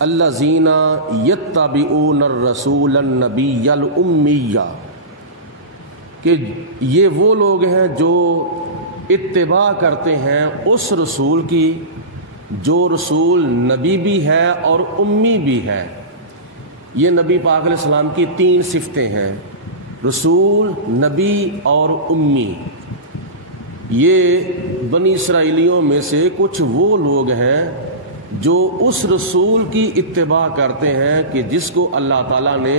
الذین یتبعون الرسول النبی الامی، کہ یہ وہ لوگ ہیں جو اتباع کرتے ہیں اس رسول کی جو رسول نبی بھی ہے اور امی بھی ہے۔ یہ نبی پاک علیہ السلام کی تین صفتیں ہیں، رسول، نبی اور امی۔ یہ بنی اسرائیلیوں میں سے کچھ وہ لوگ ہیں جو اس رسول کی اتباع کرتے ہیں کہ جس کو اللہ تعالیٰ نے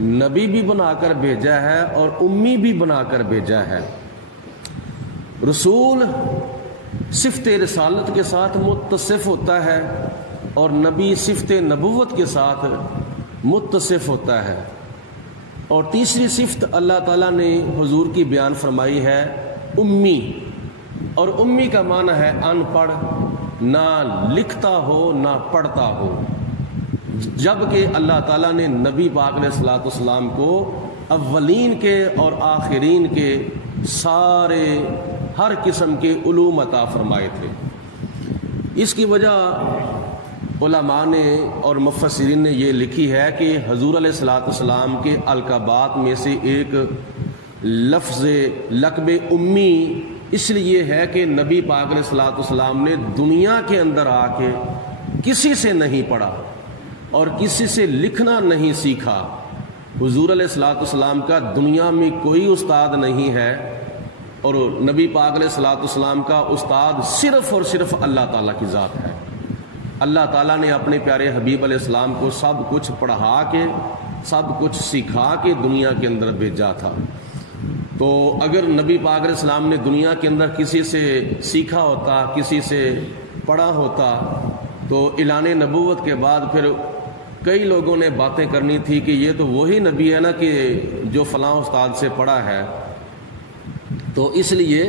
نبی بھی بنا کر بھیجا ہے اور امی بھی بنا کر بھیجا ہے۔ رسول صفت رسالت کے ساتھ متصف ہوتا ہے اور نبی صفت نبوت کے ساتھ متصف ہوتا ہے۔ اور تیسری صفت اللہ تعالیٰ نے حضور کی بیان فرمائی ہے امی، اور امی کا معنی ہے ان پڑھ، نہ لکھتا ہو نہ پڑھتا ہو، جبکہ اللہ تعالیٰ نے نبی پاک علیہ السلام کو اولین کے اور آخرین کے سارے ہر قسم کے علوم عطا فرمائے تھے۔ اس کی وجہ علماء نے اور مفسرین نے یہ لکھی ہے کہ حضور علیہ السلام کے القابات میں سے ایک لفظ لقب امی اس لیے ہے کہ نبی پاک علیہ السلام نے دنیا کے اندر آ کے کسی سے نہیں پڑھا اور کسی سے لکھنا نہیں سیکھا۔ حضور علیہ السلام کا دنیا میں کوئی استاد نہیں ہے، اور نبی پاک علیہ السلام کا استاد صرف اور صرف اللہ تعالیٰ کی ذات ہے۔ اللہ تعالیٰ نے اپنے پیارے حبیب علیہ السلام کو سب کچھ پڑھا کے، سب کچھ سکھا کے دنیا کے اندر بھیجا تھا۔ تو اگر نبی پاک علیہ السلام نے دنیا کے اندر کسی سے سیکھا ہوتا، کسی سے پڑھا ہوتا، تو اعلان نبوت کے بعد پھر کئی لوگوں نے باتیں کرنی تھی کہ یہ تو وہی نبی ہے نا کہ جو فلاں استاد سے پڑھا ہے۔ تو اس لیے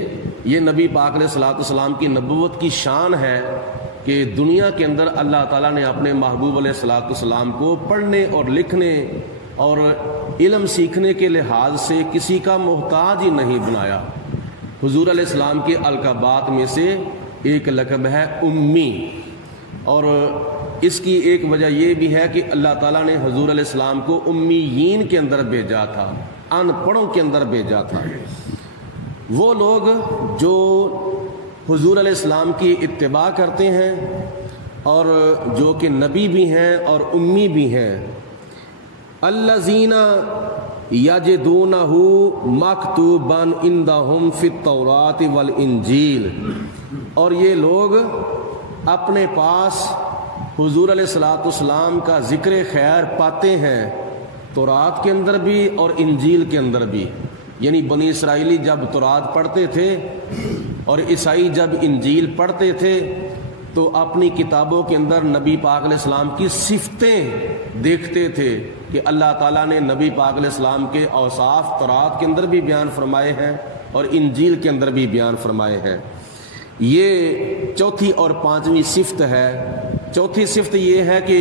یہ نبی پاک علیہ السلام کی نبوت کی شان ہے کہ دنیا کے اندر اللہ تعالیٰ نے اپنے محبوب علیہ السلام کو پڑھنے اور لکھنے اور علم سیکھنے کے لحاظ سے کسی کا محتاج ہی نہیں بنایا۔ حضور علیہ السلام کے القابات میں سے ایک لقب ہے امی، اور اس کی ایک وجہ یہ بھی ہے کہ اللہ تعالیٰ نے حضور علیہ السلام کو امیین کے اندر بھیجا تھا، ان پڑھوں کے اندر بھیجا تھا۔ وہ لوگ جو حضور علیہ السلام کی اتباع کرتے ہیں اور جو کہ نبی بھی ہیں اور امی بھی ہیں، الذین یجدونہ مکتوبا عندہم فی التوراۃ والانجیل، اور یہ لوگ اپنے پاس حضور علیہ السلام کا ذکر خیر پاتے ہیں تورات کے اندر بھی اور انجیل کے اندر بھی۔ یعنی بنی اسرائیلی جب تورات پڑھتے تھے اور عیسائی جب انجیل پڑھتے تھے تو اپنی کتابوں کے اندر نبی پاک علیہ السلام کی صفتیں دیکھتے تھے کہ اللہ تعالیٰ نے نبی پاک علیہ السلام کے اوصاف تورات کے اندر بھی بیان فرمائے ہیں اور انجیل کے اندر بھی بیان فرمائے ہیں۔ یہ چوتھی اور پانچویں صفت ہے۔ چوتھی صفت یہ ہے کہ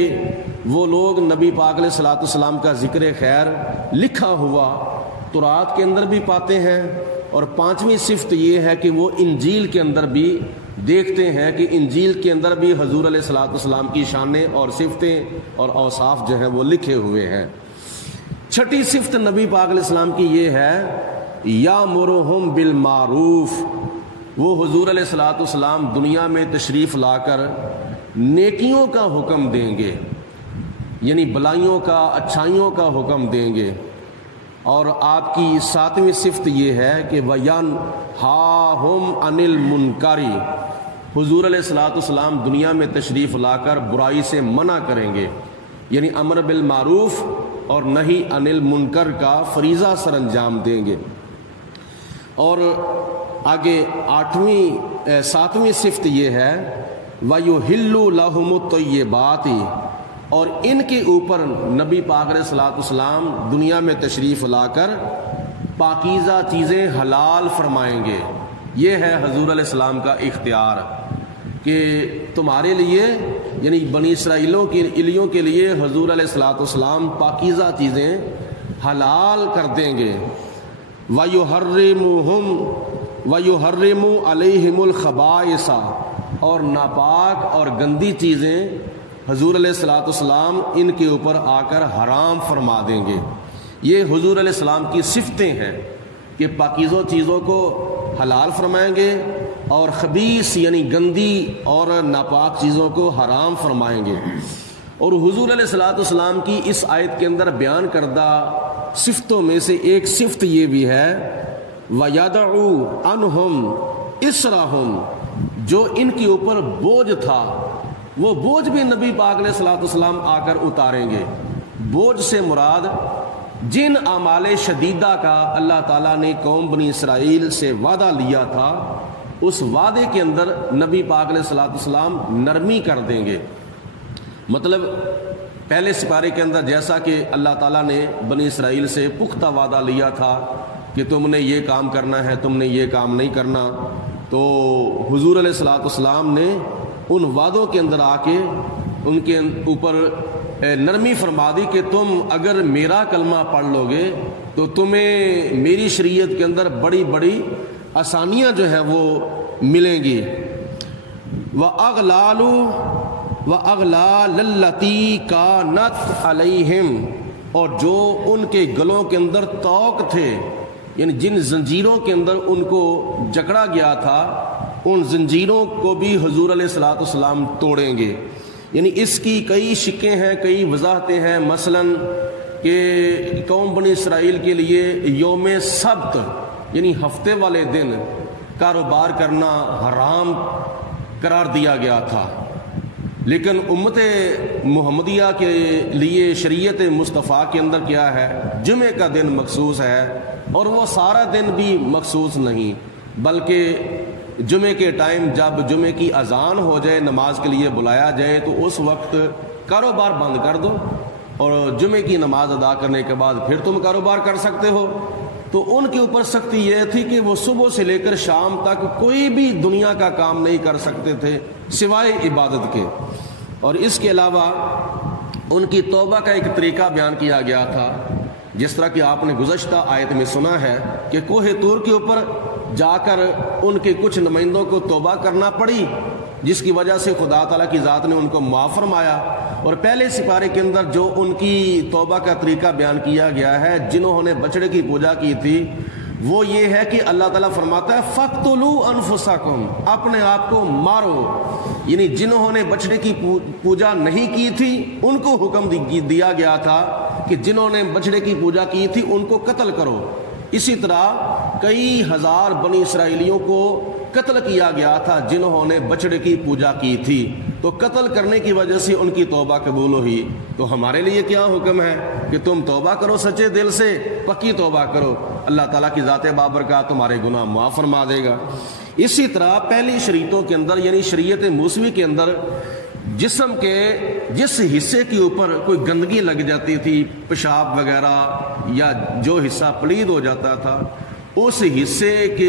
وہ لوگ نبی پاک علیہ السلام کا ذکر خیر لکھا ہوا تورات کے اندر بھی پاتے ہیں، اور پانچویں صفت یہ ہے کہ وہ انجیل کے اندر بھی دیکھتے ہیں کہ انجیل کے اندر بھی حضور علیہ السلام کی شانیں اور صفتیں اور اوصاف جو ہیں وہ لکھے ہوئے ہیں۔ چھٹی صفت نبی پاک علیہ السلام کی یہ ہے یامرہم بالمعروف، وہ حضور علیہ السلام دنیا میں تشریف لا کر نیکیوں کا حکم دیں گے، یعنی بلائیوں کا، اچھائیوں کا حکم دیں گے۔ اور آپ کی ساتویں صفت یہ ہے کہ وَيَنْهَاهُمْ عَنِ الْمُنْكَرِ، حضور علیہ السلام دنیا میں تشریف لا کر برائی سے منع کریں گے، یعنی امر بالمعروف اور نہی عن المنکر کا فریضہ سر انجام دیں گے۔ اور آگے ساتویں صفت یہ ہے وَيُحِلُّ لَهُمُ الطَّيِّبَاتِ، اور ان کے اوپر نبی پاک علیہ السلام دنیا میں تشریف لا کر پاکیزہ چیزیں حلال فرمائیں گے۔ یہ ہے حضور علیہ السلام کا اختیار کہ تمہارے لیے، یعنی بنی اسرائیلیوں کے لیے حضور علیہ السلام پاکیزہ چیزیں حلال کر دیں گے۔ وَيُحَرِّمُ عَلَيْهِمُ الْخَبَائِثَ، اور ناپاک اور گندی چیزیں حضور علیہ الصلوۃ والسلام ان کے اوپر آ کر حرام فرما دیں گے۔ یہ حضور علیہ السلام کی صفتیں ہیں کہ پاکیزہ چیزوں کو حلال فرمائیں گے اور خبیث یعنی گندی اور ناپاک چیزوں کو حرام فرمائیں گے۔ اور حضور علیہ الصلوۃ والسلام کی اس آیت کے اندر بیان کردہ صفتوں میں سے ایک صفت یہ بھی ہے وَيَدْعُ عَنْهُمْ إِسْرَهُمْ، جو ان کے اوپر بوجھ تھا وہ بوجھ بھی نبی پاک علیہ الصلوۃ والسلام آ کر اتاریں گے۔ بوجھ سے مراد جن اعمال شدیدہ کا اللہ تعالیٰ نے قوم بنی اسرائیل سے وعدہ لیا تھا، اس وعدے کے اندر نبی پاک علیہ الصلوۃ والسلام نرمی کر دیں گے۔ مطلب پہلے سپارے کے اندر جیسا کہ اللہ تعالیٰ نے بنی اسرائیل سے پختہ وعدہ لیا تھا کہ تم نے یہ کام کرنا ہے، تم نے یہ کام نہیں کرنا، تو حضور علیہ الصلوۃ والسلام نے ان وعدوں کے اندر آ کے ان کے اوپر نرمی فرما دی کہ تم اگر میرا کلمہ پڑھ لو گے تو تمہیں میری شریعت کے اندر بڑی بڑی آسانیاں جو ہیں وہ ملیں گی۔ وَأَغْلَالَ الَّتِي كَانَتْ عَلَيْهِمْ، اور جو ان کے گلوں کے اندر طوق تھے، یعنی جن زنجیروں کے اندر ان کو جکڑا گیا تھا، ان زنجیروں کو بھی حضور علیہ الصلوۃ والسلام توڑیں گے۔ یعنی اس کی کئی شکیں ہیں، کئی وضاحتیں ہیں، مثلا کہ قوم بنی اسرائیل کے لیے یوم سبت یعنی ہفتے والے دن کاروبار کرنا حرام قرار دیا گیا تھا، لیکن امت محمدیہ کے لیے شریعت مصطفیٰ کے اندر کیا ہے، جمعہ کا دن مخصوص ہے، اور وہ سارا دن بھی مخصوص نہیں، بلکہ جمعے کے ٹائم جب جمعے کی اذان ہو جائے، نماز کے لیے بلایا جائے، تو اس وقت کاروبار بند کر دو اور جمعے کی نماز ادا کرنے کے بعد پھر تم کاروبار کر سکتے ہو۔ تو ان کے اوپر سختی یہ تھی کہ وہ صبح سے لے کر شام تک کوئی بھی دنیا کا کام نہیں کر سکتے تھے سوائے عبادت کے۔ اور اس کے علاوہ ان کی توبہ کا ایک طریقہ بیان کیا گیا تھا، جس طرح کہ آپ نے گزشتہ آیت میں سنا ہے کہ کوہ طور کے اوپر جا کر ان کے کچھ نمائندوں کو توبہ کرنا پڑی، جس کی وجہ سے خدا تعالیٰ کی ذات نے ان کو معاف فرمایا۔ اور پہلے سپارے کے اندر جو ان کی توبہ کا طریقہ بیان کیا گیا ہے، جنہوں نے بچڑے کی پوجا کی تھی، وہ یہ ہے کہ اللہ تعالیٰ فرماتا ہے فَاقْتُلُوا أَنفُسَكُمْ، اپنے آپ کو مارو، یعنی جنہوں نے بچڑے کی پوجا نہیں کی تھی ان کو حکم دیا گیا تھا کہ جنہوں نے بچڑے کی پوجا کی تھی ان کو قتل کرو۔ اسی طرح کئی ہزار بنی اسرائیلیوں کو قتل کیا گیا تھا جنہوں نے بچڑے کی پوجا کی تھی، تو قتل کرنے کی وجہ سے ان کی توبہ قبول ہوئی۔ تو ہمارے لیے کیا حکم ہے کہ تم توبہ کرو، سچے دل سے پکی توبہ کرو، اللہ تعالیٰ کی ذات بابرکات تمہارے گناہ معاف فرما دے گا۔ اسی طرح پہلی شریعتوں کے اندر یعنی شریعت موسوی کے اندر جسم کے جس حصے کے اوپر کوئی گندگی لگ جاتی تھی، پیشاب وغیرہ یا جو حصہ پلید ہو جاتا تھا، اس حصے کے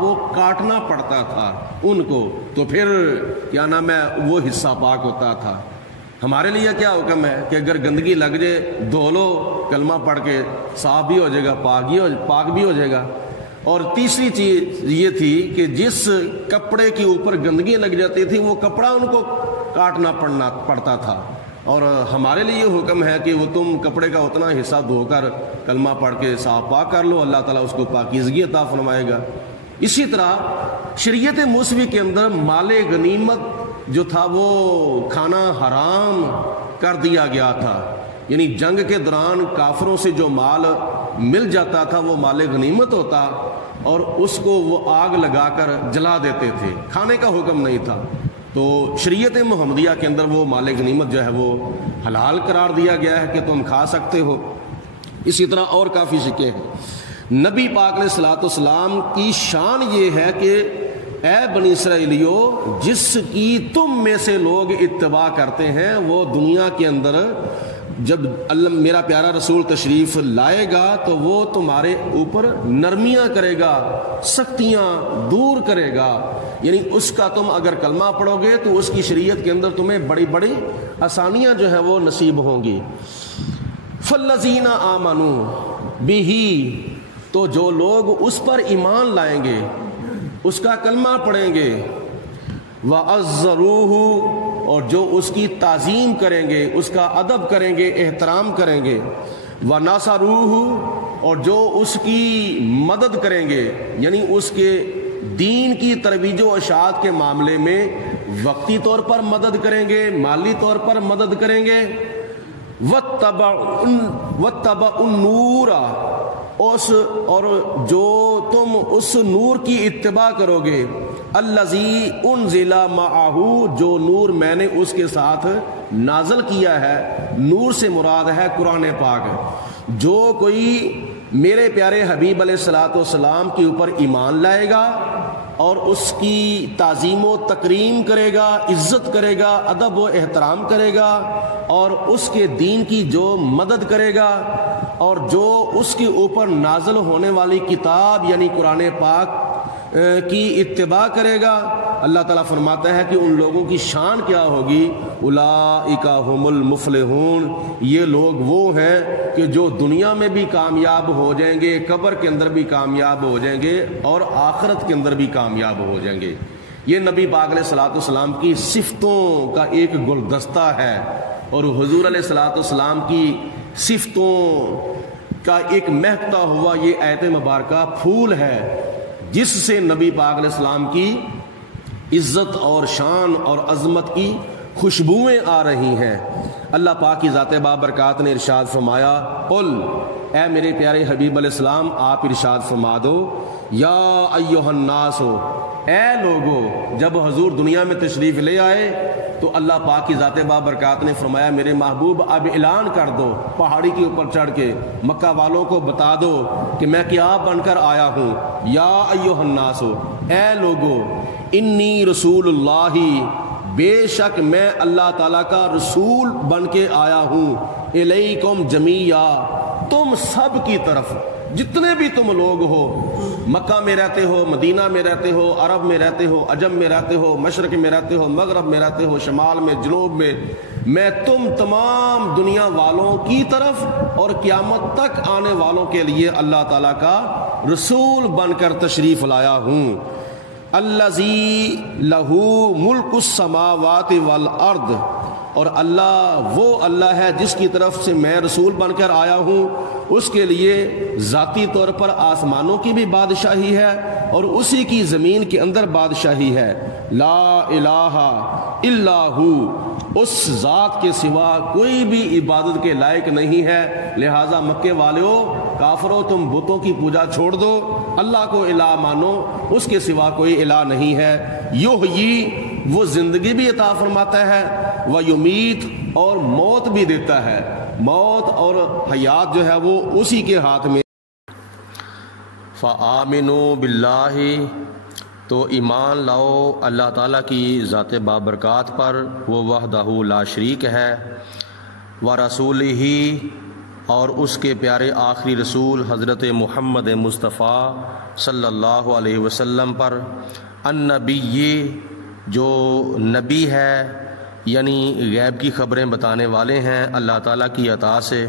وہ کاٹنا پڑتا تھا ان کو، تو پھر کیا نام ہے وہ حصہ پاک ہوتا تھا۔ ہمارے لیے کیا حکم ہے کہ اگر گندگی لگ جائے دھو لو، کلمہ پڑھ کے صاف بھی ہو جائے گا، پاک بھی ہو جائے گا۔ اور تیسری چیز یہ تھی کہ جس کپڑے کے اوپر گندگی لگ جاتی تھی وہ کپڑا ان کو کاٹنا پڑتا تھا، اور ہمارے لیے حکم ہے کہ وہ تم کپڑے کا اتنا حصہ دھو کر کلمہ پڑھ کے صاف پاک کر لو، اللہ تعالیٰ اس کو پاکیزگی عطا فرمائے گا۔ اسی طرح شریعت موسوی کے اندر مال غنیمت جو تھا وہ کھانا حرام کر دیا گیا تھا، یعنی جنگ کے دوران کافروں سے جو مال مل جاتا تھا وہ مال غنیمت ہوتا، اور اس کو وہ آگ لگا کر جلا دیتے تھے، کھانے کا حکم نہیں تھا۔ تو شریعت محمدیہ کے اندر وہ مال غنیمت جو ہے وہ حلال قرار دیا گیا ہے کہ تم کھا سکتے ہو۔ اسی طرح اور کافی شکیں ہیں۔ نبی پاک علیہ الصلوۃ والسلام کی شان یہ ہے کہ اے بنی اسرائیلیو، جس کی تم میں سے لوگ اتباع کرتے ہیں وہ دنیا کے اندر جب اللہ میرا پیارا رسول تشریف لائے گا تو وہ تمہارے اوپر نرمیاں کرے گا، سختیاں دور کرے گا، یعنی اس کا تم اگر کلمہ پڑھو گے تو اس کی شریعت کے اندر تمہیں بڑی بڑی آسانیاں جو ہیں وہ نصیب ہوں گی۔ فالذین آمنوا بہ، تو جو لوگ اس پر ایمان لائیں گے، اس کا کلمہ پڑھیں گے، وَعَزَّرُوهُ اور جو اس کی تعظیم کریں گے، اس کا ادب کریں گے، احترام کریں گے، وَنَصَرُوهُ اور جو اس کی مدد کریں گے، یعنی اس کے دین کی ترویج و اشاعت کے معاملے میں وقتی طور پر مدد کریں گے، مالی طور پر مدد کریں گے، وَاتَّبَعُوا النُّورَ اور جو تم اس نور کی اتباع کرو گے، الَّذِي أُنزِلَ مَعَهُ جو نور میں نے اس کے ساتھ نازل کیا ہے۔ نور سے مراد ہے قرآن پاک۔ جو کوئی میرے پیارے حبیب علیہ الصلوۃ والسلام کے اوپر ایمان لائے گا اور اس کی تعظیم و تکریم کرے گا، عزت کرے گا، ادب و احترام کرے گا، اور اس کے دین کی جو مدد کرے گا، اور جو اس کے اوپر نازل ہونے والی کتاب یعنی قرآن پاک کی اتباع کرے گا، اللہ تعالیٰ فرماتا ہے کہ ان لوگوں کی شان کیا ہوگی، اولئک ھم المفلحون، یہ لوگ وہ ہیں کہ جو دنیا میں بھی کامیاب ہو جائیں گے، قبر کے اندر بھی کامیاب ہو جائیں گے، اور آخرت کے اندر بھی کامیاب ہو جائیں گے۔ یہ نبی پاک علیہ الصلوۃ والسلام کی صفتوں کا ایک گلدستہ ہے، اور حضور علیہ الصلوۃ والسلام کی صفتوں کا ایک مہکتا ہوا یہ آیت مبارکہ پھول ہے، جس سے نبی پاک علیہ السلام کی عزت اور شان اور عظمت کی خوشبوئیں آ رہی ہیں۔ اللہ پاک کی ذات بابرکات نے ارشاد فرمایا، قل اے میرے پیارے حبیب علیہ السلام آپ ارشاد فرما دو، یا ایھا الناس اے لوگو، جب حضور دنیا میں تشریف لے آئے تو اللہ پاک کی ذات بابرکات نے فرمایا میرے محبوب اب اعلان کر دو، پہاڑی کے اوپر چڑھ کے مکہ والوں کو بتا دو کہ میں کیا بن کر آیا ہوں۔ یا ایھا الناس اے لوگو، انی رسول اللہ، بے شک میں اللہ تعالیٰ کا رسول بن کے آیا ہوں، الیکم جمیعا، تم سب کی طرف، جتنے بھی تم لوگ ہو، مکہ میں رہتے ہو، مدینہ میں رہتے ہو، عرب میں رہتے ہو، عجم میں رہتے ہو، مشرق میں رہتے ہو، مغرب میں رہتے ہو، شمال میں، جنوب میں تم تمام دنیا والوں کی طرف اور قیامت تک آنے والوں کے لیے اللہ تعالیٰ کا رسول بن کر تشریف لایا ہوں۔ الذی لہ ملک السماوات والارض، اور اللہ وہ اللہ ہے جس کی طرف سے میں رسول بن کر آیا ہوں، اس کے لیے ذاتی طور پر آسمانوں کی بھی بادشاہی ہے اور اسی کی زمین کے اندر بادشاہی ہے۔ لا الہ الا ہو، اس ذات کے سوا کوئی بھی عبادت کے لائق نہیں ہے، لہٰذا مکے والو کافروں تم بتوں کی پوجا چھوڑ دو، اللہ کو الہ مانو، اس کے سوا کوئی الہ نہیں ہے۔ یحیی، وہ زندگی بھی عطا فرماتا ہے، ویمیت، اور موت بھی دیتا ہے، موت اور حیات جو ہے وہ اسی کے ہاتھ میں۔ فآمنوا باللہ، تو ایمان لاؤ اللہ تعالیٰ کی ذات بابرکات پر، وہ وحدہ لا شریک ہے، ورسولہ، اور اس کے پیارے آخری رسول حضرت محمد مصطفیٰ صلی اللہ علیہ وسلم پر، النبی، جو نبی ہے یعنی غیب کی خبریں بتانے والے ہیں اللہ تعالیٰ کی عطا سے،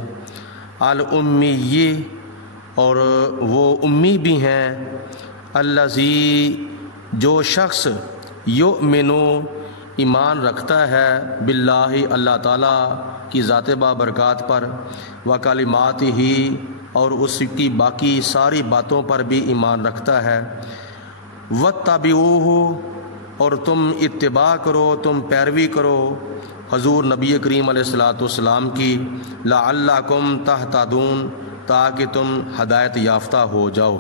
الامی، اور وہ امی بھی ہیں، الذی، جو شخص یؤمنو، ایمان رکھتا ہے، باللہ، اللہ تعالیٰ کی ذات بابرکات پر، وکلماتہ، اور اس کی باقی ساری باتوں پر بھی ایمان رکھتا ہے، واتبعوہ، اور تم اتباع کرو، تم پیروی کرو حضور نبی کریم علیہ الصلوۃ والسلام کی، لعلکم تہتدون، تاکہ تم ہدایت یافتہ ہو جاؤ۔